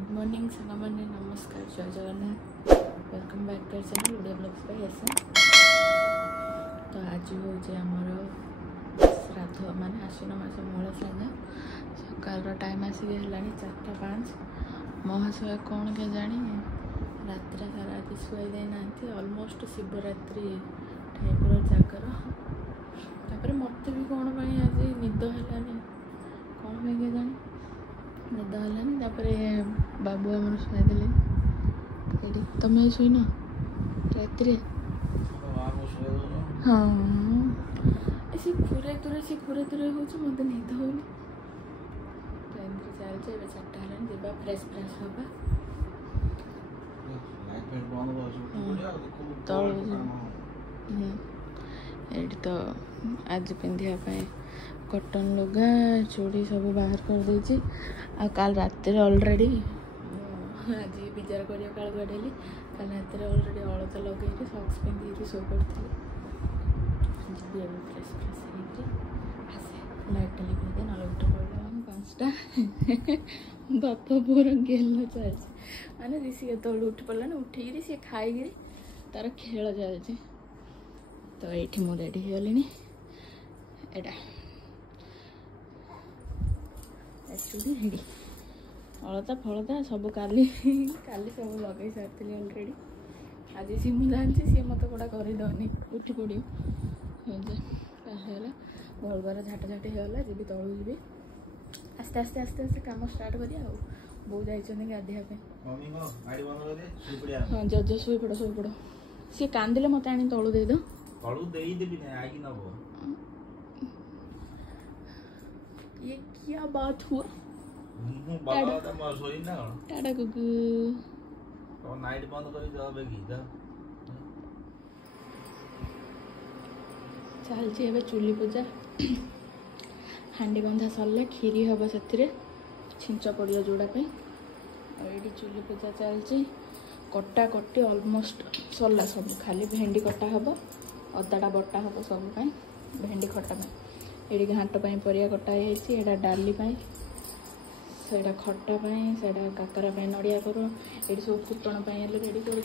Good morning सामान्य नमस्कार जय Jagannath welcome back to channel Odia blogs by SM. तो आज हूँ आमर श्राद्ध माने आश्विन मास मूल श्राद्ध सकाल टाइम आसिक है 4:05 महाशय कौन के जानी रात सारा आज शुआई देना ऑलमोस्ट शिवरात्रि टाइप जागर तापर मत भी कौन आज निद है कौन के जानी निद है तापर बाबू आम शुआईदे तुम शुन रात हाँ सी खुरे तुरे हो मत निद हो चलते 4टा है फ्रेश फ्रेश हवा एटी तो आज पिंधापी कॉटन लुगा चूड़ी सब बाहर कर देछि आ काल रात ऑलरेडी आज विचार कर काल गड़ेली काल रात ऑलरेडी अलता लगे सॉक्स पिंधि शो करती फ्रेश फ्रेश लाइट लिखे ना उठ पड़ा 5टा बापा पूरा गेल चलছে माने ऋषि के उठ पड़ा ना उठिकी सी खाई तार खेल चलছে तो ये मुझे रेडी हो गली एटा चूड़ी रेडी अलता फलता सब काली सब लगे सारी अलरेडी आज सी मुझे जानती सी मत कड़ा करदे उठी पड़ो घर द्वार झाट झाटी होगा जी तलू जी आस्ते आस्ते आस्ते आस्ते कम स्टार्ट करिया बो जाइए गाधेप हाँ जज शोई पड़ सी कांदिले मत आनी तलू दे दो ये क्या बात हुआ टाटा कुकु नाइट बंद कर चलती चूली पूजा हांडी बंधा सरला खीरी हम से छिंच पड़िया जोड़ापी ये चूली पूजा चलती कटा कटी ऑलमोस्ट सरला सब खाली भेंडी कटा हम अदाटा बटा हम सब भेंडी खटा ये घाट परिया कटा है डाली से खटा से काकरा नड़िया कर ये सब फुटण रेडी कर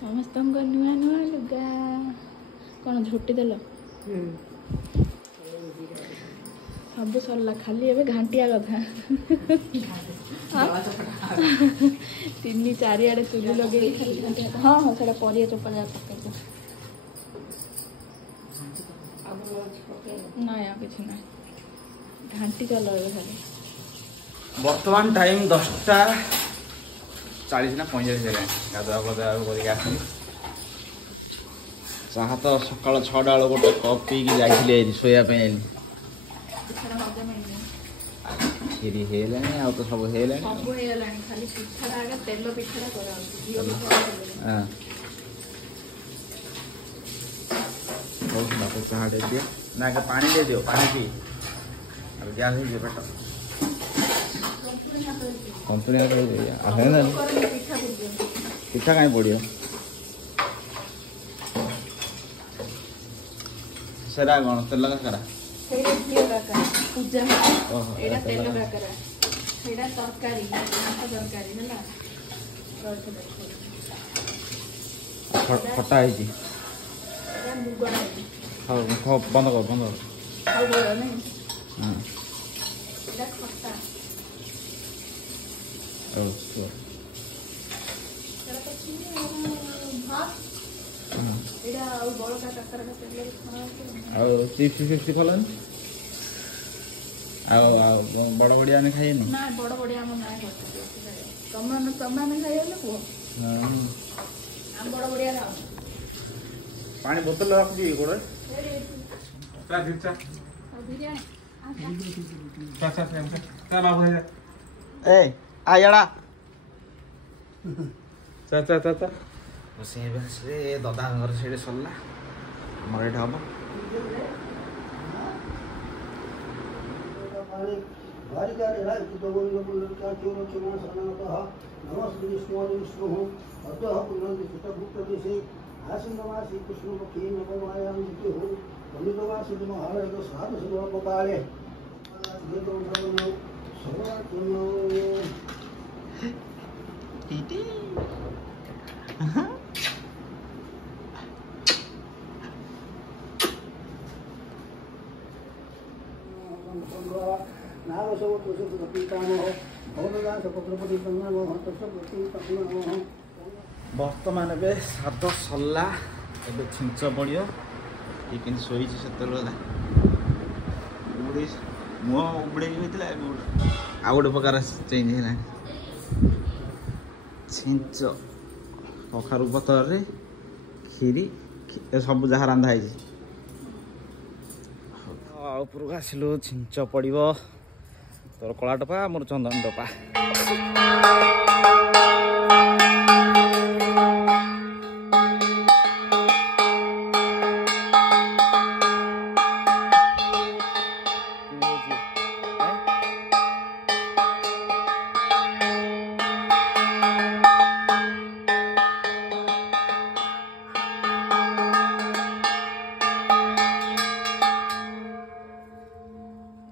समस्त नुआ नुआ लुगा कौन झोटी देल सब सरला खाली एवं घाटिया कथा 3-4 आड़े चूली लगे हाँ हाँ से परिया चोपड़ा पकड़ ना कि ना घाटी चल खाली बर्तमान टाइम 10टा 40 ना 45 गाधुआ पाधुआ कर चाह तो सकाल 6टा बेल गोटे कप पी जाइए शोयापी खीरी है तो सब खाली पिठा तेल पिठा चाह दे दियो ना पानी दे दियो पानी पी अब गैस हो पेट कंपनी पिठा कहीं पड़ो सेरा कौन तेल काकरा खटा है बंद कर चिप्स फल बड़ बढ़िया ने खाई ना बड़ बढ़िया तुम खाई बड़ बढ़िया पानी बोतल रखी गोड़े आड़ा ददा घर से सरला हमारे ये हम नमस्ते बर्तमान ए सात सरला ए छिंच पड़ो ये कि शोची से मुह उबड़े होता आ गोटे प्रकार चेंज है छिंच कखारू पतर खीरी सब जहाँ रांधा है उपरक आसलु छिंच पड़ो तोर कला टपा मोर चंदन टपा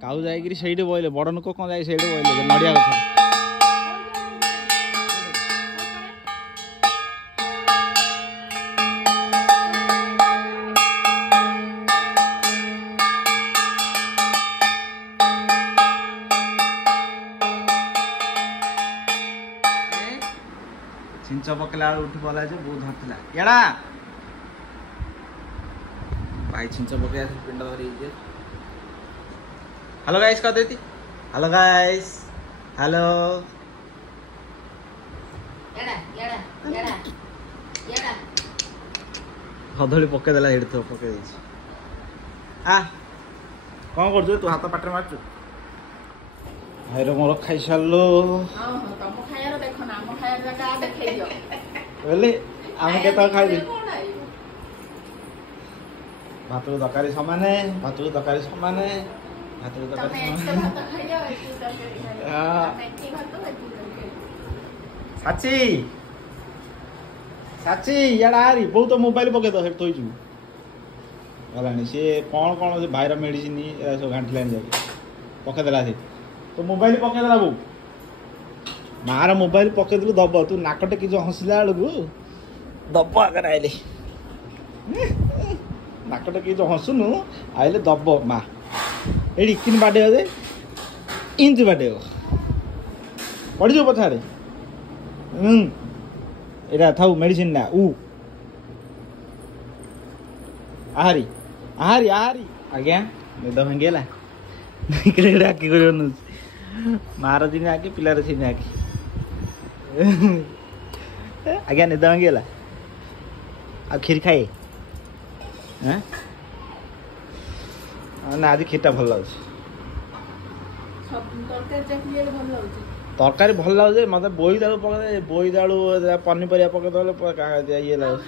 काऊ जाइए से बहले बड़ लोक कौन जाए से बहले नड़िया गछ छिंच पकला उठी पला बहुत धरला याड़ा भाई छिंच पकड़ा पिंड धरी हेलो गाइस कह देती हेलो गाइस हेलो हदली पकईदेला ये तो पकई आ कौन कर तू हाथ पाटे मारचु भाई मोर खाई सारू आम के खाई भात तरकारी सामाने भात तरकारी सामाने साची साची यार आरी बहुत तो मोबाइल पके तो हेड थोइजु गलानी से कौन कौन से भाईर मेडिसिन ए सब घांटी लाइन जाके पके देला से तो मोबाइल पके देला बो मार मोबाइल पके दिलु दब तू नाकटे कि जो हंसला बेलू दब आगर आइले नाकटे कि जो हंसुनु आइले दब मा एडी किन बाडे हो दे इंच बाडे हो पड़ी जो पछाड़े एटा थाउ मेडिसिन ना ऊ आहारी आहारी आहारी आज्ञा निद भांगेला निकले आखि कर मार दिन आखि पिलार दिन आखि आज्ञा निद भांगेला आ खीर खाए हाँ ना आज खीरटा भल लगे तरकारी भल लगे मत बोईदालू पकड़े बोईदालू पनीपरिया पकड़े ये लगे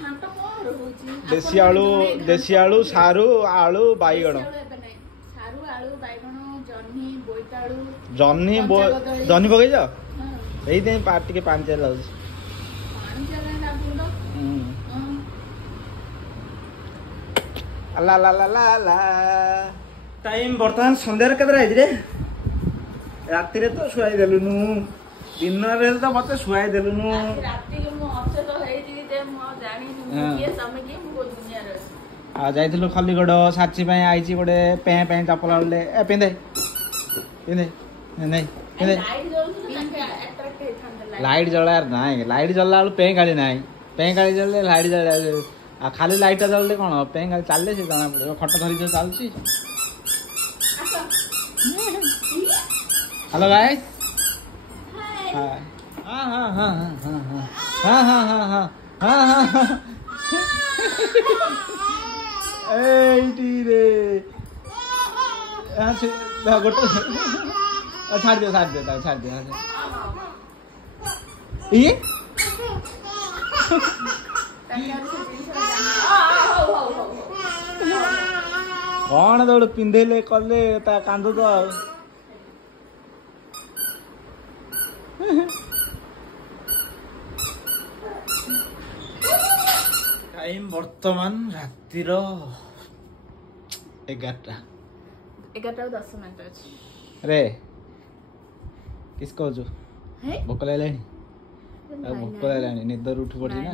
देसी आलू सारू आलू बैगण जन्नी जन्नी पकईच यही टे पांच लगे ला ला ला ला ला टाइम बर्तमान संध्यार के राति रे तो शुआई देलुनु दिन रे तो मत शुआई देलुनु आ जाइथिलु खलीगढ़ साची पे आईची गोटे पे पे चपल आले ए पिंदे पिंदे नहीं पिंदे लाइट जला ना लाइट जला पे गाड़ी ना पे गाड़ी जले लाइट जला आ खाली लाइट जलले कौन पे गाड़ी चलले से जना पड़े खट धरी जो चलची हेलो गाइस हां हां हां हां हां हां हां हां हां हां एटी रे अच्छा दा गोटे छाड़ दे ये कौन दौड़ पिंधेले कले ता कांद तो टाइम बर्तमान रातिर 11टा 11:10 ଅଛି रे किस कहू हे भोक लागलानी भोक लागलानी निदर उठी पड़ी ना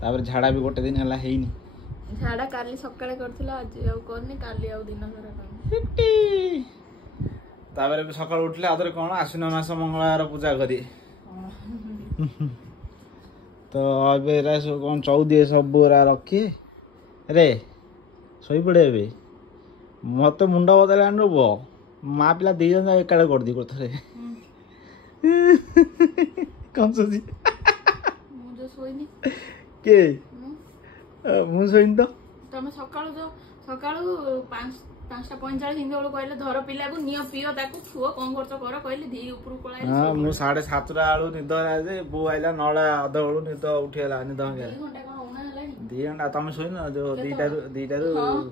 तापर झाड़ा भी गोटे दिन हला हेइनी झाड़ा काली सकाळे करथिला आज आउ करनी काली आउ दिन सारा करनी तापर सकाळ उठले आदर कोन आश्विन मास मंगलवार पूजा करी तो अबे रा सो कोन 14 सब बोरा रखी रे सोई पड़े बे मत मुंडा बदला आनबो मा पिला दी जन एकाडे कर दी कोथरे कौन सोची मुझे सोईनी के मु सोईन तो तमे सकाळु जो सकाळु 5:45 हिंदे बेलू कहले धर पिला को नियो पियो ताकू छुओ कोन करछ कर कहले धी ऊपर कोलाय हां मु 7:30 आलू निद आजे बो आइला 9 आधा बेलू निद उठेला निद घंटा कोन होना हलानी 2 घंटा तमे सोइन जो 2टा रु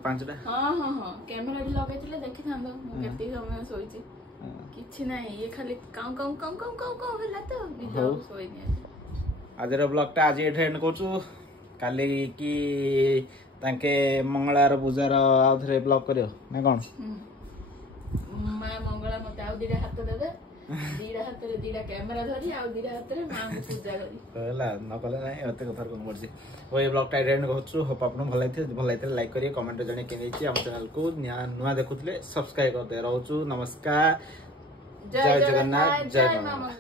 5टा हां हां हां कैमरा भी लगाइतिले देखि थांदो मु केते समय सोईची किछि नाही ये खाली cow cow cow cow cow cow होला तो निद सोईनी आजर ब्लॉग टा आज एठ एंड करछु काली की तांके मंगलवार पूजार आउ थरे ब्लॉग करियो ना कोन मां मंगला मते आउ दिडा हाथ दे दे दिडा हाथ रे दिडा कैमरा धरी आउ दिडा हाथ रे मां को पूजा करी कहला न कहले नाही अते कथार कोन पड़सी ओ ये ब्लॉग टा एंड करछु होप आपन भल लाइथे लाइक करिए कमेंट जने के नेछि हम चैनल को नुआ देखुतले सब्सक्राइब करते रहउछु नमस्कार जय जगन्नाथ जय मां